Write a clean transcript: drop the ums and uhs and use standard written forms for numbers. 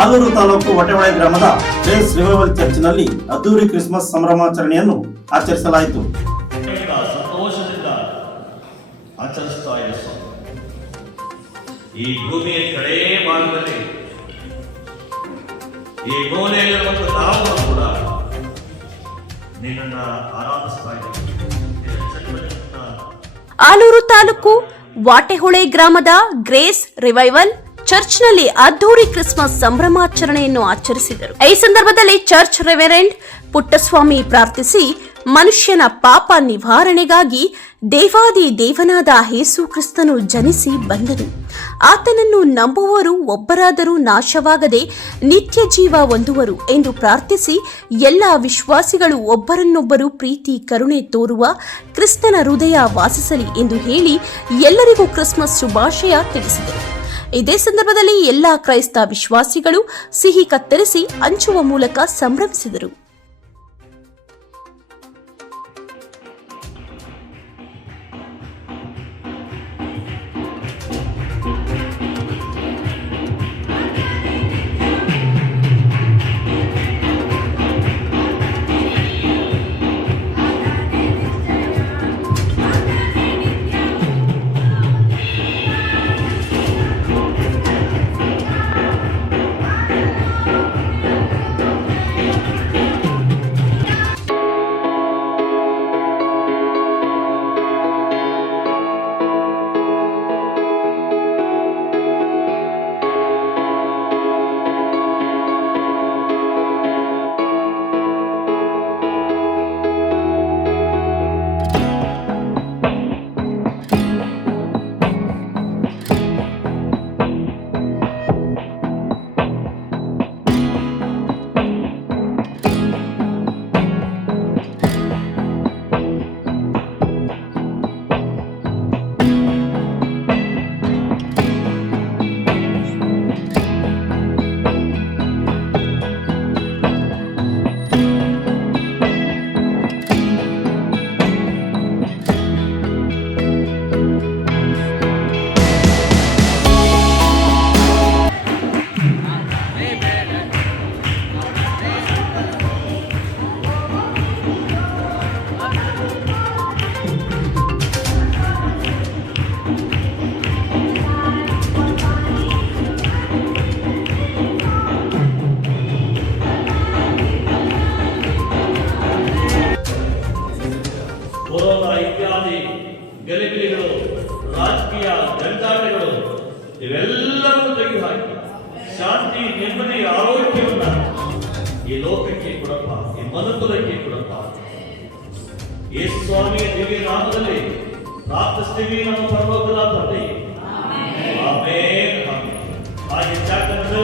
ಆಲೂರು ತಾಲೂಕು ಹೊಟೆಹೊಳೆ ಗ್ರಾಮದ grace revival ಚರ್ಚ್ನಲ್ಲಿ ಅದ್ದೂರಿ Christmas ಸಂಭ್ರಮಾಚರಣೆಯನ್ನು ಆಚರಿಸಲಾಯಿತು. ಸಂತೋಷದಿಂದ ಆಚರಿಸ್ತಾ ಇದೆ. ಈ ಭೂಮಿಯ ಕಡೆ ಭಾಗದಲ್ಲಿ ಈ ಮೂಲೆಯಲ್ಲಿರುವಂತಹ ನಾವು ಕೂಡ ನಿನ್ನನ್ನು ಆರಾಧಿಸ್ತಾ ಇದ್ದೀವಿ. ಆಲೂರು ತಾಲೂಕು ವಾಟೆಹೊಳೆ ಗ್ರಾಮದ ಗ್ರೇಸ್ ರಿವೈವಲ್ ಚರ್ಚ್ನಲ್ಲಿ ಅದ್ದೂರಿ ಕ್ರಿಸ್ಮಸ್ ಸಂಭ್ರಮಾಚರಣೆಯನ್ನು ಆಚರಿಸಿದರು. ಈ ಸಂದರ್ಭದಲ್ಲಿ ಚರ್ಚ್ ರೆವರೆಂಡ್ ಪುಟ್ಟಸ್ವಾಮಿ ಪ್ರಾರ್ಥಿಸಿ, ಮನುಷ್ಯನ ಪಾಪ ನಿವಾರಣೆಗಾಗಿ ದೇವಾದಿ ದೇವನಾದ ಯೇಸು ಕ್ರಿಸ್ತನು ಜನಿಸಿ ಬಂದನು. ಆತನನ್ನು ನಂಬುವವರು ಒಬ್ಬರಾದರೂ ನಾಶವಾಗದೆ ನಿತ್ಯ ಜೀವ ಹೊಂದುವರು ಎಂದು ಪ್ರಾರ್ಥಿಸಿ, ಎಲ್ಲ ವಿಶ್ವಾಸಿಗಳು ಒಬ್ಬರನ್ನೊಬ್ಬರು ಪ್ರೀತಿ ಕರುಣೆ ತೋರುವ ಕ್ರಿಸ್ತನ ಹೃದಯ ವಾಸಿಸಲಿ ಎಂದು ಹೇಳಿ ಎಲ್ಲರಿಗೂ ಕ್ರಿಸ್ಮಸ್ ಶುಭಾಶಯ ತಿಳಿಸಿದರು. ಇದೇ ಸಂದರ್ಭದಲ್ಲಿ ಎಲ್ಲಾ ಕ್ರೈಸ್ತ ವಿಶ್ವಾಸಿಗಳು ಸಿಹಿ ಕತ್ತರಿಸಿ ಹಂಚುವ ಮೂಲಕ ಸಂಭ್ರಮಿಸಿದರು. ಕೊರೋನಾ ಇತ್ಯಾದಿ ಗಲಿಬಿಲಿಗಳು, ರಾಜಕೀಯ ಜಂಜಾಟಗಳು ಇವೆಲ್ಲವನ್ನು ತೆಗೆದುಹಾಕಿ ಶಾಂತಿ, ನೆಮ್ಮದಿ, ಆರೋಗ್ಯವನ್ನ ಈ ಲೋಕಕ್ಕೆ ಕೊಡಪ್ಪ, ಈ ಮನುಕುಲಕ್ಕೆ ಕೊಡಪ್ಪ. ಯೇಸು ಸ್ವಾಮಿಯ ದಿವ್ಯ ನಾಮದಲ್ಲಿ ಪ್ರಾರ್ಥಿಸ್ತೀವಿ ನಮ್ಮ ಪರಲೋಕದ ತಂದೆ. ಆಮೆನ್. ಹಾಗೆ ಚಾಟನ್ನು